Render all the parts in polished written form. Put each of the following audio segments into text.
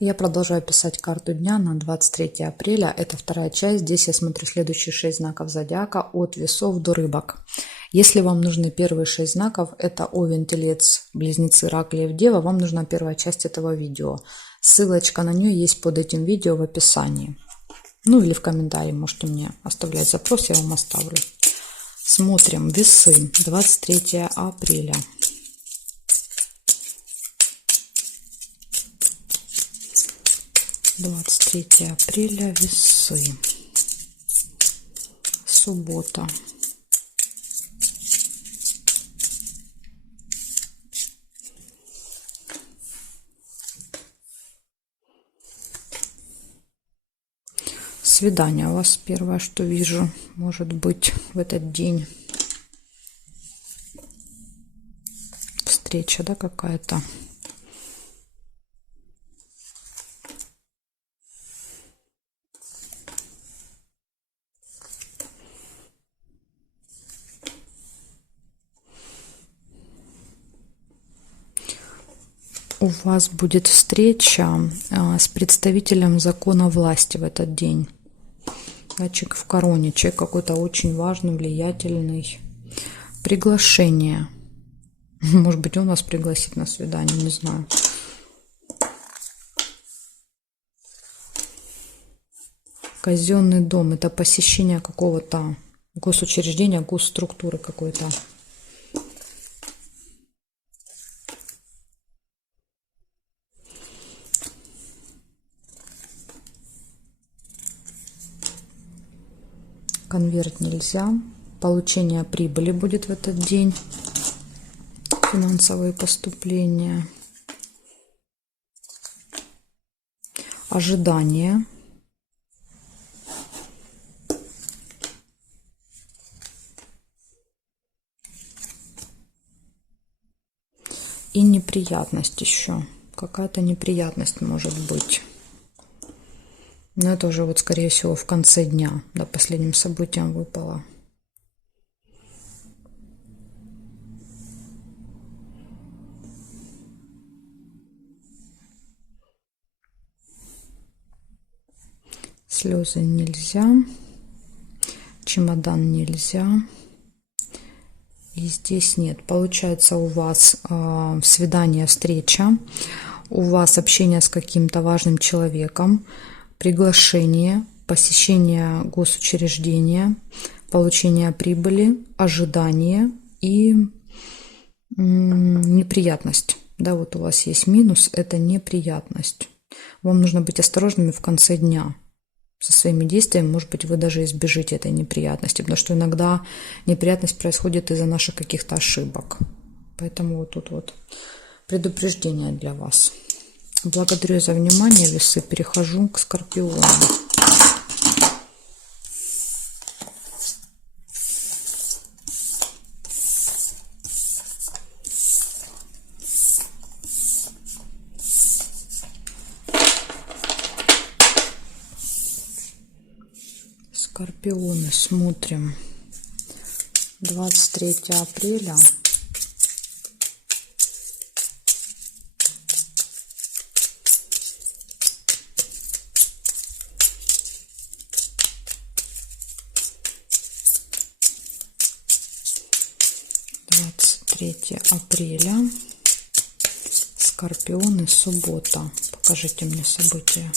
Я продолжаю писать карту дня на 23 апреля. Это вторая часть. Здесь я смотрю следующие 6 знаков зодиака от весов до рыбок. Если вам нужны первые 6 знаков, это Овен, Телец, Близнецы, Рак, Лев, Дева, вам нужна первая часть этого видео. Ссылочка на нее есть под этим видео в описании. Ну или в комментарии можете мне оставлять запрос, я вам оставлю. Смотрим весы, 23 апреля. «23 апреля, весы, суббота». Свидание у вас первое, что вижу, может быть в этот день. Встреча, да, какая-то. У вас будет встреча с представителем закона власти в этот день. Человек в короне, человек какой-то очень важный, влиятельный. Приглашение. Может быть, он вас пригласит на свидание, не знаю. Казенный дом – это посещение какого-то госучреждения, госструктуры какой-то. Конверт нельзя. Получение прибыли будет в этот день. Финансовые поступления. Ожидание. И неприятность еще. Какая-то неприятность может быть. Но это уже вот, скорее всего, в конце дня. Да, последним событием выпало. Слезы нельзя. Чемодан нельзя. И здесь нет. Получается, у вас свидание, встреча. У вас общение с каким-то важным человеком. Приглашение, посещение госучреждения, получение прибыли, ожидание и неприятность. Да, вот у вас есть минус, это неприятность. Вам нужно быть осторожными в конце дня со своими действиями. Может быть, вы даже избежите этой неприятности, потому что иногда неприятность происходит из-за наших каких-то ошибок. Поэтому вот тут вот предупреждение для вас. Благодарю за внимание, весы. Перехожу к Скорпиону. Скорпионы, смотрим. 23 апреля. Апреля. Скорпионы, суббота. Покажите мне события.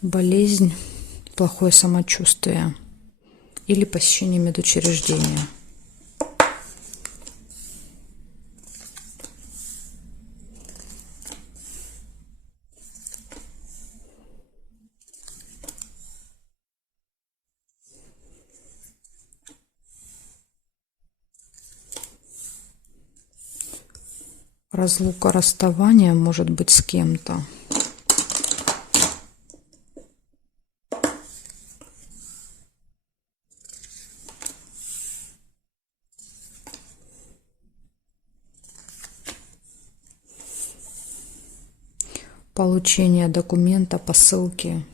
Болезнь, плохое самочувствие или посещение медучреждения. Разлука, расставание может быть с кем-то. Получение документа по ссылке.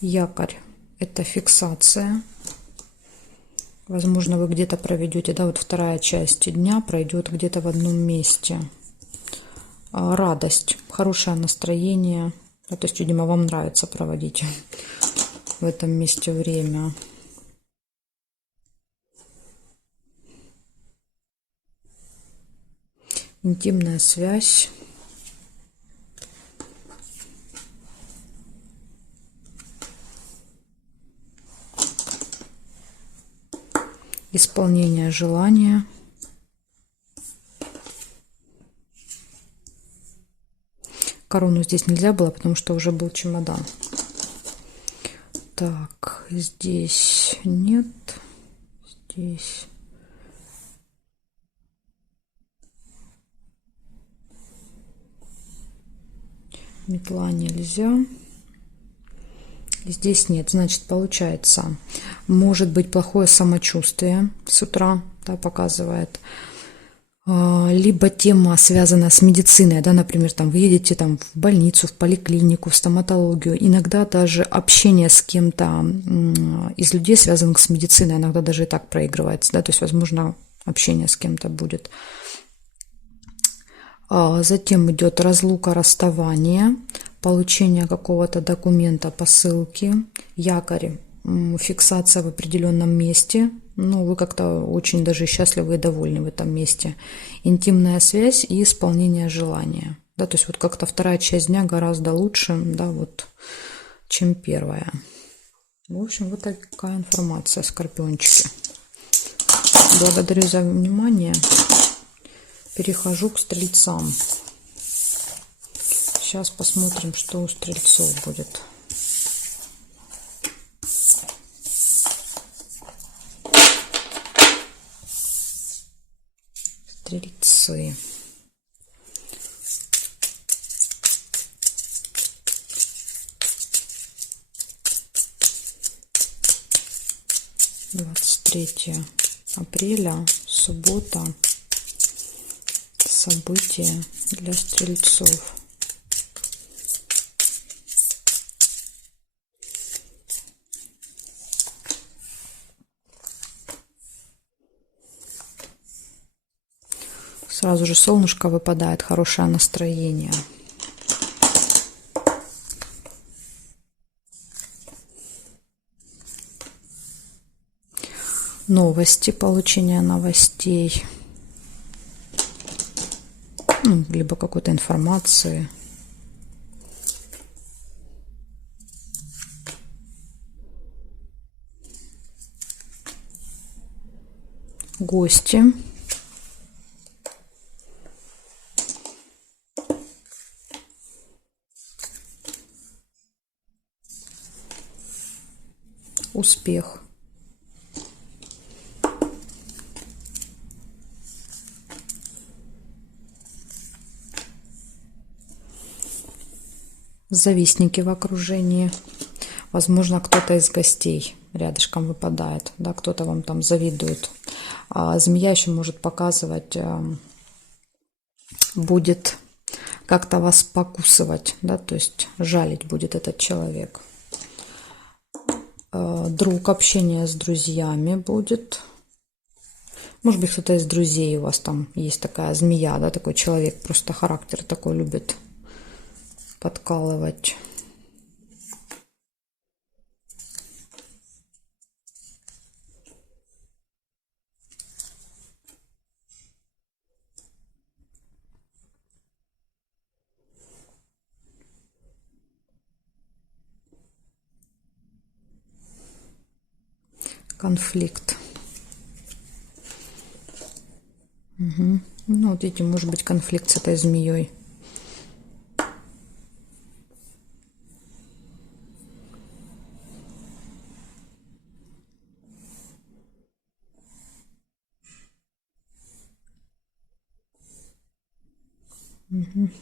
Якорь – это фиксация. Возможно, вы где-то проведете, да, вот вторая часть дня пройдет где-то в одном месте. Радость, хорошее настроение. То есть, видимо, вам нравится проводить в этом месте время. Интимная связь. Исполнение желания. Корону здесь нельзя было, потому что уже был чемодан. Так, здесь нет. Здесь. Метла нельзя. Здесь нет. Значит, получается, может быть плохое самочувствие с утра, да, показывает. Либо тема связана с медициной, да, например, там вы едете там в больницу, в поликлинику, в стоматологию. Иногда даже общение с кем-то из людей, связанных с медициной, иногда даже и так проигрывается, да, то есть, возможно, общение с кем-то будет. Затем идет разлука, расставание, получение какого-то документа, посылки, якорь, фиксация в определенном месте. Ну, вы как-то очень даже счастливы и довольны в этом месте. Интимная связь и исполнение желания. Да, то есть вот как-то вторая часть дня гораздо лучше, да, вот, чем первая. В общем, вот такая информация, скорпиончики. Благодарю за внимание. Перехожу к стрельцам. Сейчас посмотрим, что у стрельцов будет. Стрельцы. Двадцать 23 апреля, суббота. События для стрельцов. Сразу же солнышко выпадает, хорошее настроение. Новости, получение новостей. Либо какой-то информации. Гости. Успех. Завистники в окружении. Возможно, кто-то из гостей рядышком выпадает, да, кто-то вам там завидует. Змея еще может показывать, будет как-то вас покусывать, да, то есть жалить будет этот человек. Друг, общение с друзьями будет. Может быть, кто-то из друзей у вас там есть такая змея, да, такой человек, просто характер такой любит подкалывать. Конфликт. Угу. Ну, вот видите, может быть конфликт с этой змеей.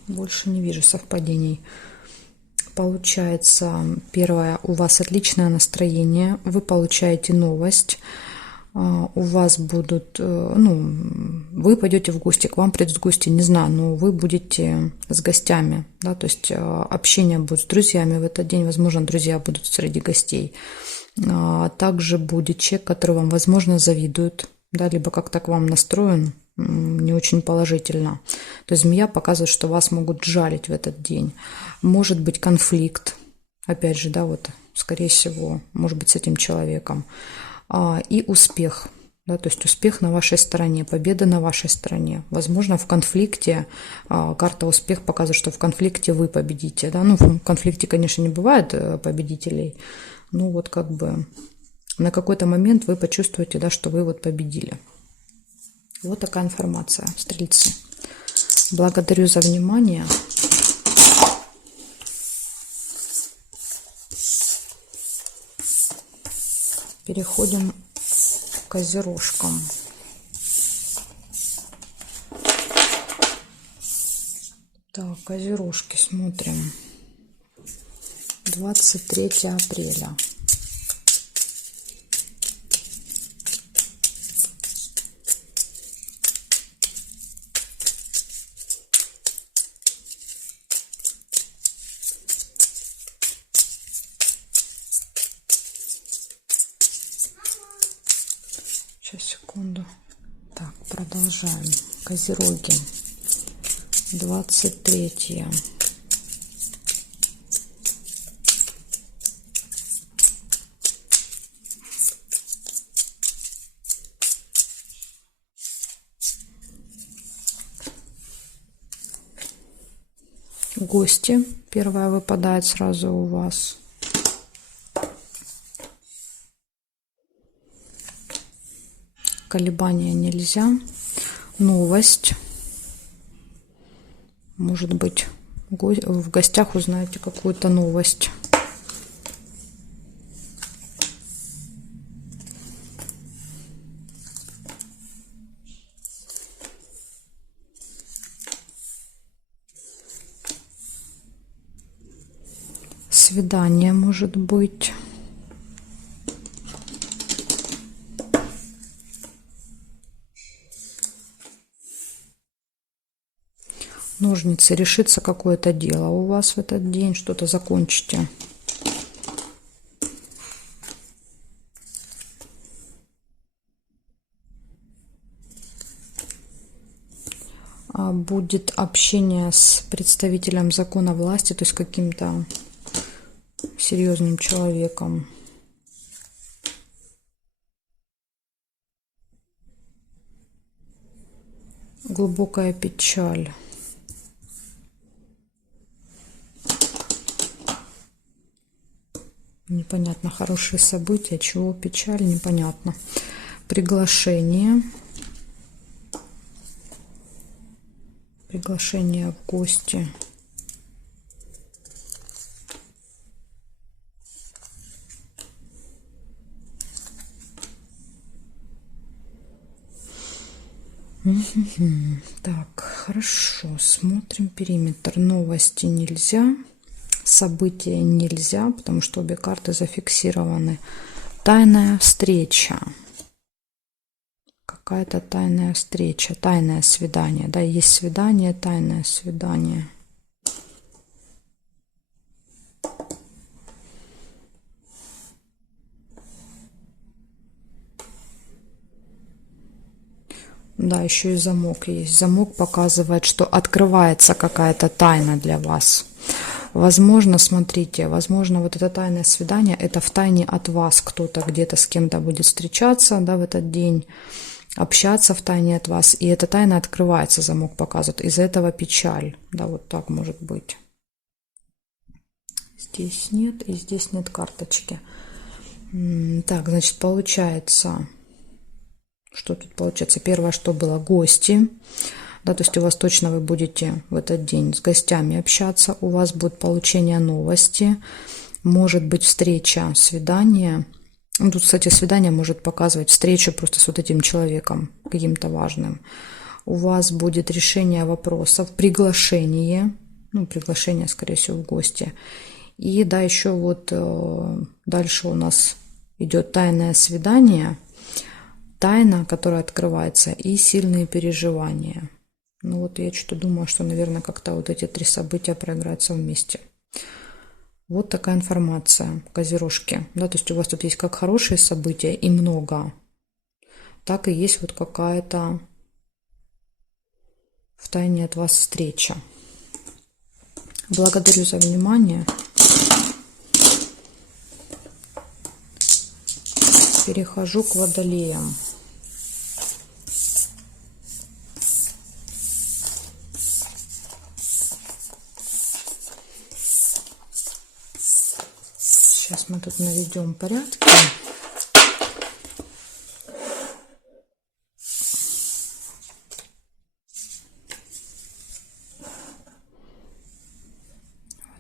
Больше не вижу совпадений. Получается, первое, у вас отличное настроение, вы получаете новость, у вас будут, вы пойдете в гости, к вам придут гости, не знаю, но вы будете с гостями, да, то есть общение будет с друзьями в этот день, возможно, друзья будут среди гостей. Также будет человек, который вам, возможно, завидует, да, либо как-то к вам настроен не очень положительно. То есть змея показывает, что вас могут жалить в этот день. Может быть конфликт, опять же, да, вот, скорее всего, может быть, с этим человеком. И успех, да, то есть успех на вашей стороне, победа на вашей стороне. Возможно, в конфликте, карта успех показывает, что в конфликте вы победите, да, ну, в конфликте, конечно, не бывает победителей, ну, вот как бы на какой-то момент вы почувствуете, да, что вы вот победили. Вот такая информация, стрельцы. Благодарю за внимание. Переходим к козерожкам. Так, козерожки смотрим. 23 апреля. Сейчас, секунду. Так, продолжаем. Козероги. 23. Гости. Первая выпадает сразу у вас. Колебания нельзя. Новость. Может быть, в гостях узнаете какую-то новость. Свидание может быть. Ножницы. Решится какое-то дело у вас в этот день. Что-то закончите. Будет общение с представителем закона власти, то есть каким-то серьезным человеком. Глубокая печаль. Непонятно. Хорошие события. Чего печаль? Непонятно. Приглашение. Приглашение в гости. Так, хорошо. Смотрим периметр. Новости нельзя. События нельзя, потому что обе карты зафиксированы. Тайная встреча. Какая-то тайная встреча, тайное свидание. Да, есть свидание, тайное свидание. Да, еще и замок есть. Замок показывает, что открывается какая-то тайна для вас. Возможно, смотрите, возможно, вот это тайное свидание, это в тайне от вас. Кто-то где-то с кем-то будет встречаться, да, в этот день, общаться в тайне от вас. И эта тайна открывается, замок показывает. Из-за этого печаль. Да, вот так может быть. Здесь нет, и здесь нет карточки. Так, значит, получается... Что тут получается? Первое, что было, гости. Да, то есть у вас точно вы будете в этот день с гостями общаться. У вас будет получение новости. Может быть встреча, свидание. Тут, кстати, свидание может показывать встречу просто с вот этим человеком, каким-то важным. у вас будет решение вопросов, приглашение, ну, приглашение, скорее всего, в гости. И да, еще вот дальше у нас идет тайное свидание, тайна, которая открывается, и сильные переживания. Ну вот я что-то думаю, что, наверное, как-то вот эти три события проиграются вместе. Вот такая информация, козерожки. Да, то есть у вас тут есть как хорошие события и много, так и есть вот какая-то втайне от вас встреча. Благодарю за внимание. Перехожу к водолеям. Сейчас мы тут наведем порядки.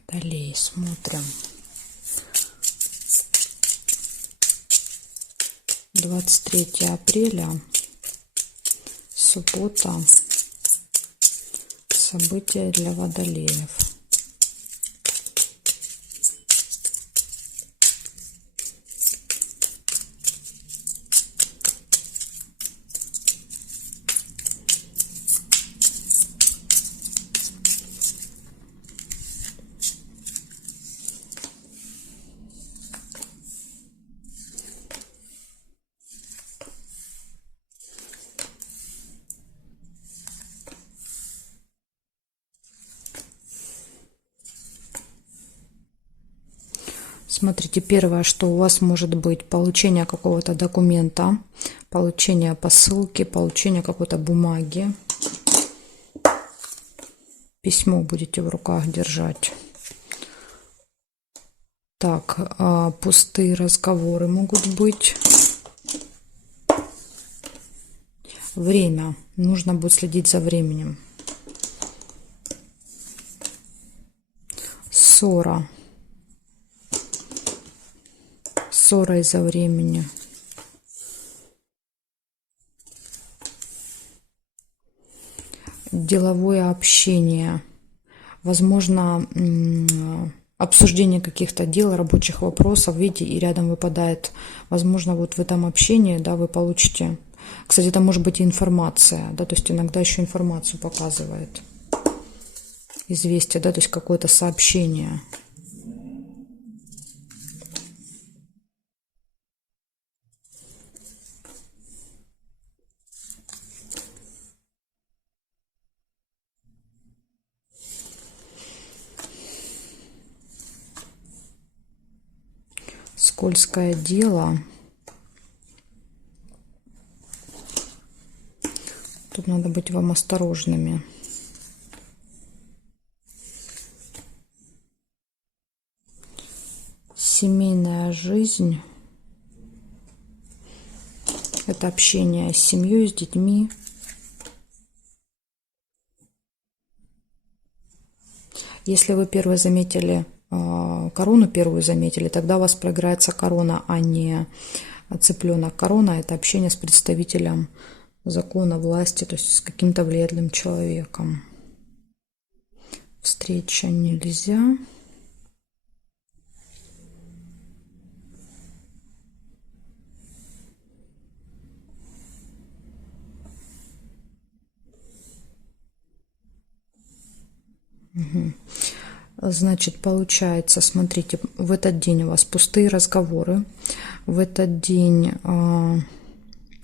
Водолей, смотрим. 23 апреля, суббота, события для водолеев. Смотрите, первое, что у вас может быть: получение какого-то документа, получение посылки, получение какой-то бумаги. Письмо будете в руках держать. Так, пустые разговоры могут быть. Время. Нужно будет следить за временем. Ссора. Ссора из-за времени. Деловое общение. Возможно, обсуждение каких-то дел, рабочих вопросов. Видите, и рядом выпадает, возможно, вот в этом общении, да, вы получите. Кстати, это может быть и информация, да, то есть иногда еще информацию показывает. Известие, да, то есть какое-то сообщение. Скользкое дело. Тут надо быть вам осторожными. Семейная жизнь. Это общение с семьей, с детьми. Если вы первый заметили, корону первую заметили, тогда у вас проиграется корона, а не цыпленок. Корона – это общение с представителем закона, власти, то есть с каким-то влиятельным человеком. Встреча нельзя. Угу. Значит, получается, смотрите, в этот день у вас пустые разговоры. В этот день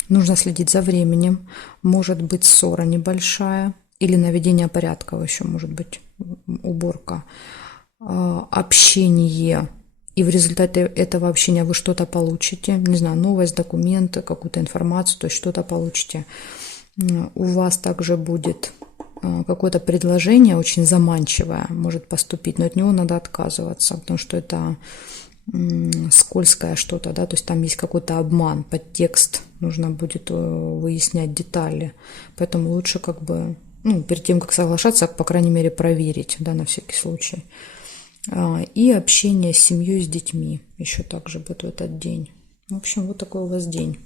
нужно следить за временем. Может быть ссора небольшая. Или наведение порядка еще, может быть, уборка. Общение. И в результате этого общения вы что-то получите. Не знаю, новость, документы, какую-то информацию. То есть что-то получите. У вас также будет какое-то предложение очень заманчивое может поступить, но от него надо отказываться, потому что это скользкое что-то, да, то есть там есть какой-то обман, подтекст, нужно будет выяснять детали, поэтому лучше как бы, ну, перед тем, как соглашаться, по крайней мере, проверить, да, на всякий случай. И общение с семьей, с детьми еще также будет в этот день. В общем, вот такой у вас день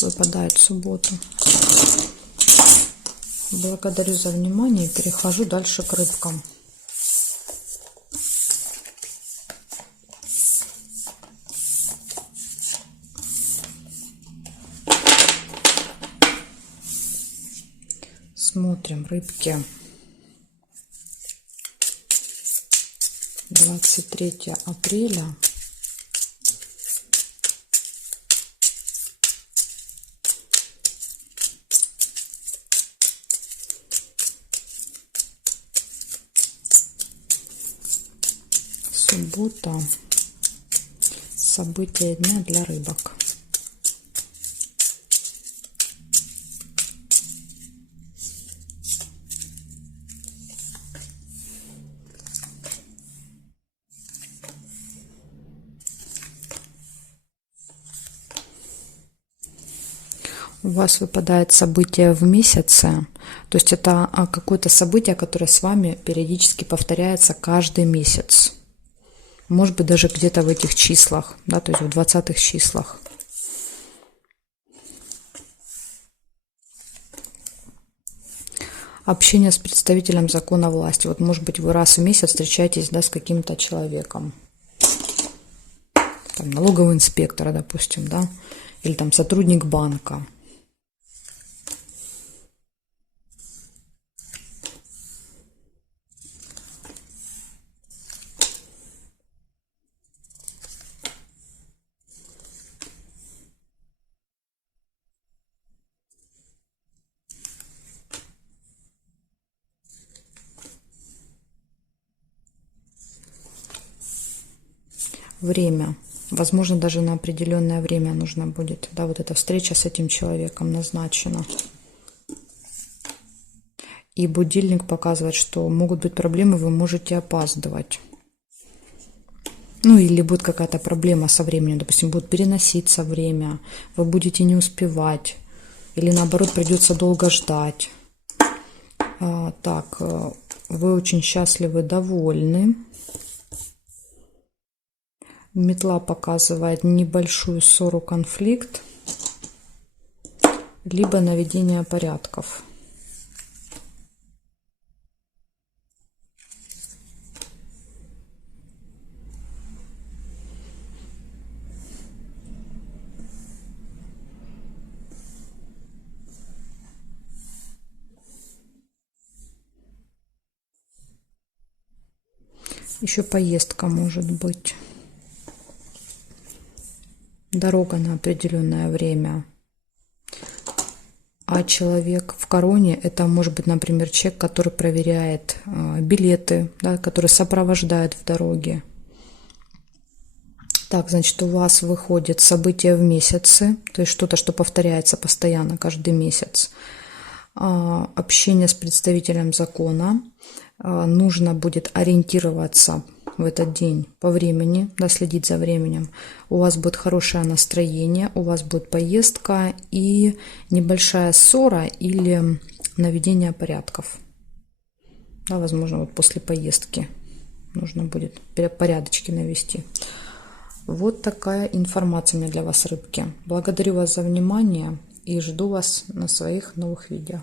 выпадает в субботу. Благодарю за внимание и перехожу дальше к рыбкам. Смотрим рыбки. 23 апреля. Суббота. События дня для рыбок. У вас выпадает событие в месяце, то есть это какое-то событие, которое с вами периодически повторяется каждый месяц. Может быть, даже где-то в этих числах, да, то есть в 20-х числах. Общение с представителем закона власти. Вот, может быть, вы раз в месяц встречаетесь, да, с каким-то человеком. Там, налоговый инспектор, допустим, да, или там сотрудник банка. Время. Возможно, даже на определенное время нужно будет. Да, вот эта встреча с этим человеком назначена. И будильник показывает, что могут быть проблемы, вы можете опаздывать. Ну, или будет какая-то проблема со временем. Допустим, будет переноситься время, вы будете не успевать. Или наоборот, придется долго ждать. Так, вы очень счастливы, довольны. Метла показывает небольшую ссору, конфликт, либо наведение порядков. Еще поездка может быть. Дорога на определенное время. А человек в короне, это может быть, например, человек, который проверяет билеты, да, который сопровождает в дороге. Так, значит, у вас выходит событие в месяце, то есть что-то, что повторяется постоянно каждый месяц. Общение с представителем закона. Нужно будет ориентироваться в этот день по времени, да, следить за временем. У вас будет хорошее настроение, у вас будет поездка и небольшая ссора или наведение порядков. Да, возможно, вот после поездки нужно будет порядочки навести. Вот такая информация у меня для вас, рыбки. Благодарю вас за внимание и жду вас на своих новых видео.